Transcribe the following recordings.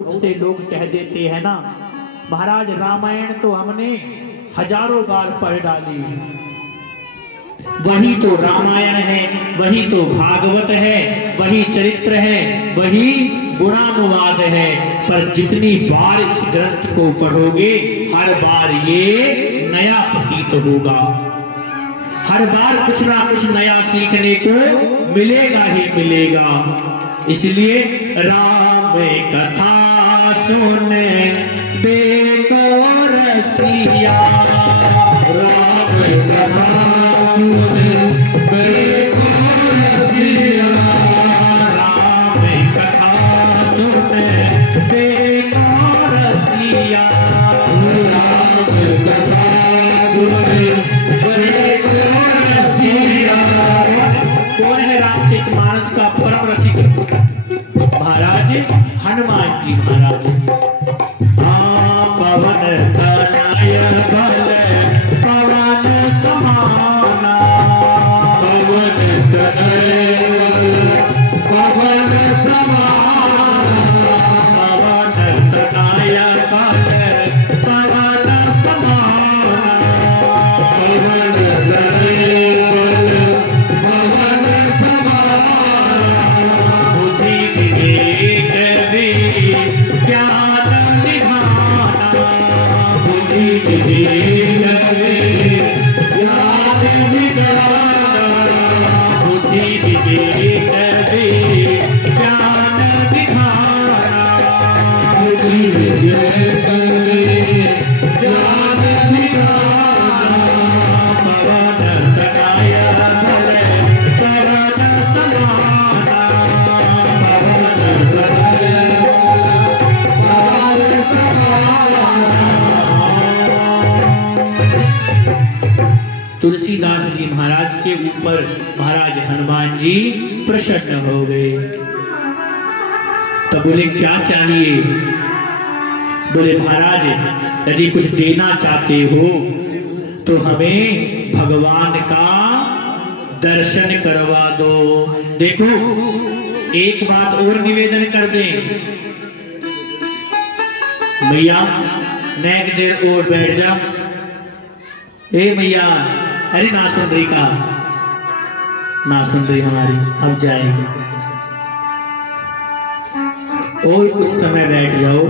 से लोग कह देते हैं ना, महाराज रामायण तो हमने हजारों बार पढ़ डाली, वही तो रामायण है, वही तो भागवत है, वही चरित्र है, वही गुणानुवाद है। पर जितनी बार इस ग्रंथ को पढ़ोगे हर बार ये नया प्रतीत होगा, हर बार कुछ ना कुछ नया सीखने को मिलेगा ही मिलेगा। इसलिए राम कथा सुने बेको रसिया, राम कथा सुने बेको रसिया, राम कथा सुने बेको रसिया, राम कथा सुने बेको रसिया। कौन है रामचरितमानस का परम रसिक? महाराज हनुमान जी महाराज। पवन तनय बल पवन समाना, पवन तनय पवन समाना, पवन तनय बल पवन समाना, पवन तनय बल पवन समाना, बुद्धि विवेक ज्ञान निधाना, बुद्धि विवेक ज्ञान निधाना, बुद्धि विवेक ज्ञान निधाना, बुद्धि विवेक ज्ञान निधाना, पवन तनय बल पवन समाना, पवन तनय पवन समाना। तुलसीदास जी महाराज के ऊपर महाराज हनुमान जी प्रसन्न हो गए। तो बोले क्या चाहिए? बोले महाराज यदि कुछ देना चाहते हो तो हमें भगवान का दर्शन करवा दो। देखो एक बात और निवेदन कर दें, मैया नेक देर और बैठ जा। ए मैया, अरे ना सुन रही का, ना सुन रही हमारी, अब जाएगी और कुछ समय बैठ जाओ,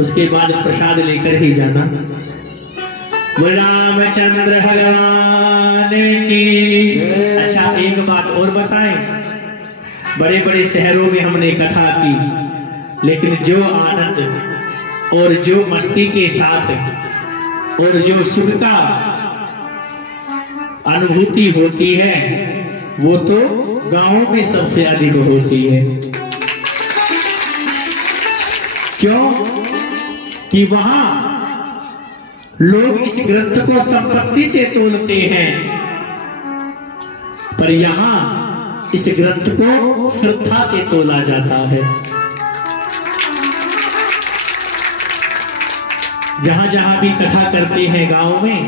उसके बाद प्रसाद लेकर ही जाना। रामचंद्र भगवान की। अच्छा एक बात और बताएं, बड़े बड़े शहरों में हमने कथा की, लेकिन जो आनंद और जो मस्ती के साथ और जो सुख का अनुभूति होती है वो तो गांव में सबसे अधिक होती है। क्यों? कि वहां लोग इस ग्रंथ को संपत्ति से तोलते हैं, पर यहां इस ग्रंथ को श्रद्धा से तोला जाता है। जहां जहां भी कथा करते हैं गांव में,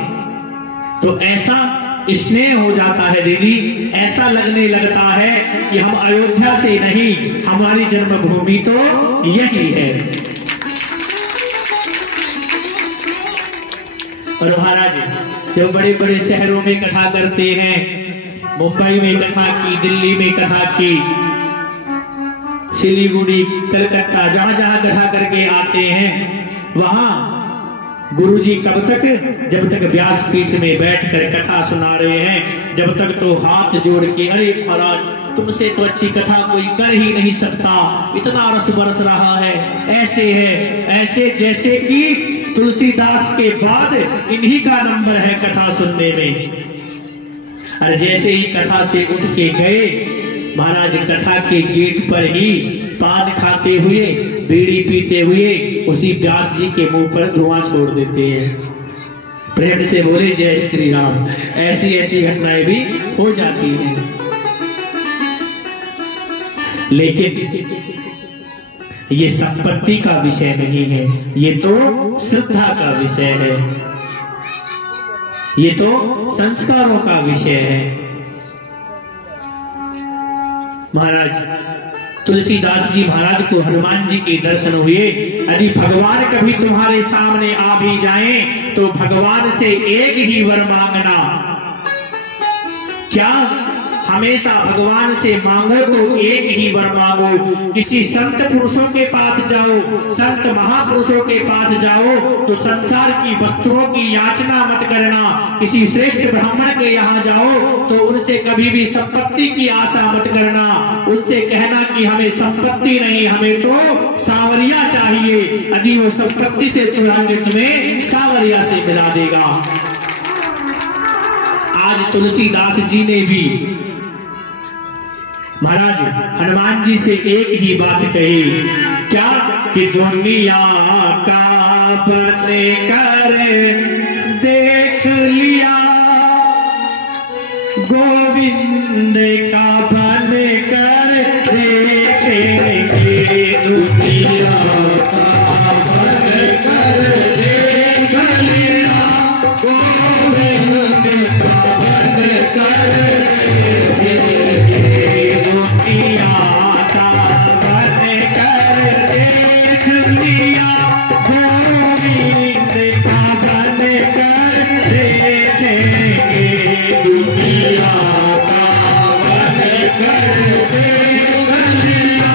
तो ऐसा स्नेह हो जाता है दीदी, ऐसा लगने लगता है कि हम अयोध्या से नहीं, हमारी जन्मभूमि तो यही है। और महाराज जो बड़े बड़े शहरों में कथा करते हैं, मुंबई में कथा की, दिल्ली में कथा की, सिलीगुड़ी, कलकत्ता, जहां जहां कथा करके आते हैं, वहां गुरुजी कब तक? जब तक व्यासपीठ में बैठकर कथा सुना रहे हैं, जब तक तो हाथ जोड़ के, अरे महाराज तुमसे तो अच्छी कथा कोई कर ही नहीं सकता, इतना रस बरस रहा है, ऐसे है ऐसे, जैसे कि तुलसीदास के बाद इन्हीं का नंबर है कथा सुनने में। अरे जैसे ही कथा से उठ के गए महाराज, कथा के गेट पर ही पान खाते हुए, बीड़ी पीते हुए उसी व्यास जी के मुंह पर धुआं छोड़ देते हैं। प्रेम से बोले जय श्री राम। ऐसी ऐसी घटनाएं भी हो जाती हैं, लेकिन ये संपत्ति का विषय नहीं है, ये तो श्रद्धा का विषय है, ये तो संस्कारों का विषय है। महाराज तुलसीदास जी महाराज को हनुमान जी के दर्शन हुए। यदि भगवान कभी तुम्हारे सामने आ भी जाएं तो भगवान से एक ही वर मांगना। क्या? हमेशा भगवान से मांगो तो एक ही वर मांगो। किसी संत पुरुषों के पास जाओ, संत महापुरुषों के पास जाओ तो संसार की वस्तुओं की याचना मत करना। किसी श्रेष्ठ ब्राह्मण के यहाँ जाओ तो उनसे कभी भी संपत्ति की आशा मत करना। उनसे कहना कि हमें संपत्ति नहीं, हमें तो सांवरिया चाहिए। यदि वो संपत्ति से तुलाएंगे तुम्हें सांवरिया से मिला देगा। आज तुलसीदास जी ने भी महाराज हनुमान जी से एक ही बात कही। क्या? कि दुनिया का बन कर देख लिया, गोविंद का बन कर देखेंगे। दुनिया का बन कर देख लिया, गोविंद का बन कर देखेंगे। दुनिया का बन कर देख लिया, गोविंद का बन कर देखेंगे। दुनिया का बन कर देख लिया,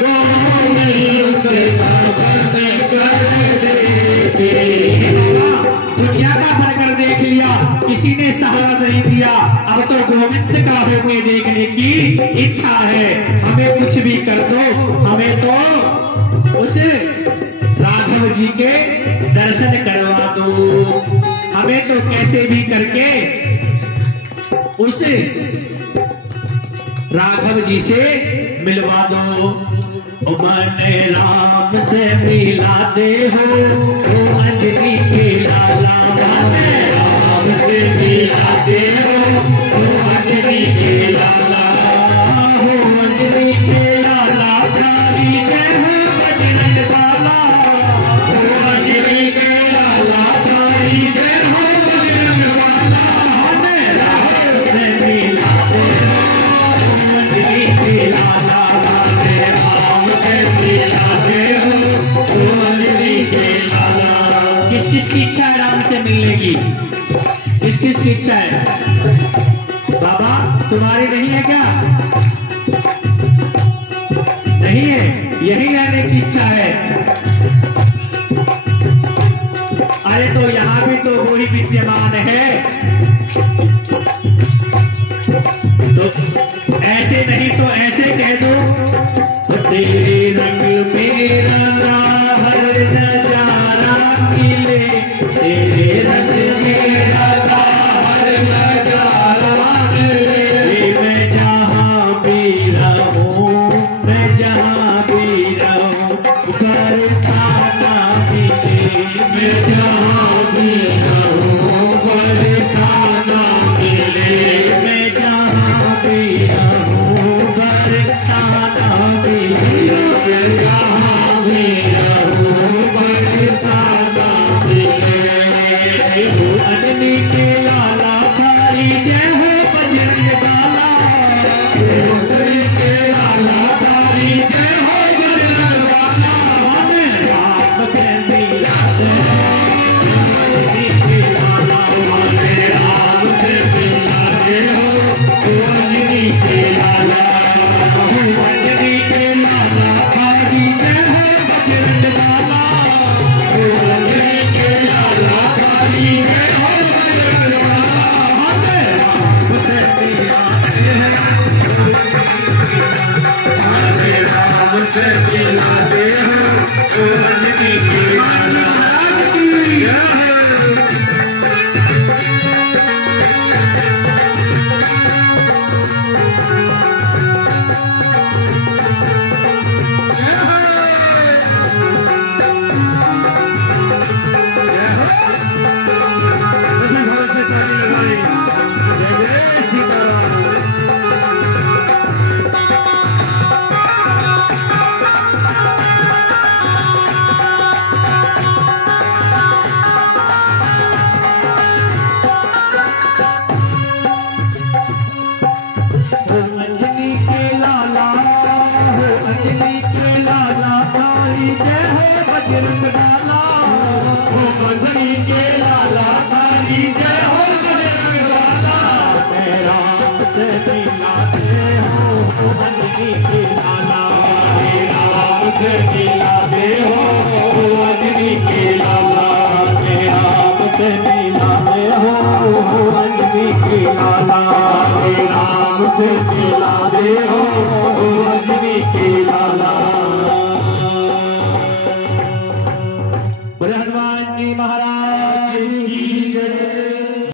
गोविंद का बन कर देखेंगे। दुनिया का बनकर देख लिया, किसी ने सहारा नहीं दिया, अब तो गोविंद का होके देखने की इच्छा है। हमें कुछ भी कर दो, हमें तो उस राघव जी के दर्शन करवा दो, हमें तो कैसे भी करके उस राघव जी से मिलवा दो। मन राम से मिला दे हो, अंजनी के लाला। मन राम से मिला दे हो, अंजनी के लाला। हो अंजनी के लाला थारी जय हो बजरंग बाला। हो अंजनी के लाला थारी जय हो बजरंग बाला। मन राम से मिला दे हो, अंजनी के लाला। किस किस की इच्छा है राम से मिलने की? किस किस की इच्छा है? बाबा तुम्हारी नहीं है क्या? नहीं है, यही रहने की इच्छा है। अरे तो यहाँ भी तो वही विद्यमान है। तो ऐसे नहीं तो ऐसे कह दो, तेरे रंग में रंगा हर नजारा मिले। तेरे रंग में रंगा हर नजारा मिले। मैं जहाँ भी रहूं, मैं जहाँ भी रहूं, बरसाना मिले। मैं जहाँ भी रहूं, बरसाना मिले। मैं जहाँ भी रहूं, बरसाना मिले। जहाँ भी रहूं, बरसाना मिले। हो अंजनी के लाला थारी जय हो बजरंग बाला। हो अंजनी के लाला थारी जय हो बजरंग बाला। हमें राम से मिला दे, बजरंग लाला, हो बजरी के लाला तारी जय हो बजरंग लाला। राम से मिला दे हो अंजनी के लाला, राम से मिला दे हो अंजनी के लाला, राम से मिला दे हो अंजनी के लाला, राम से मिला दे हो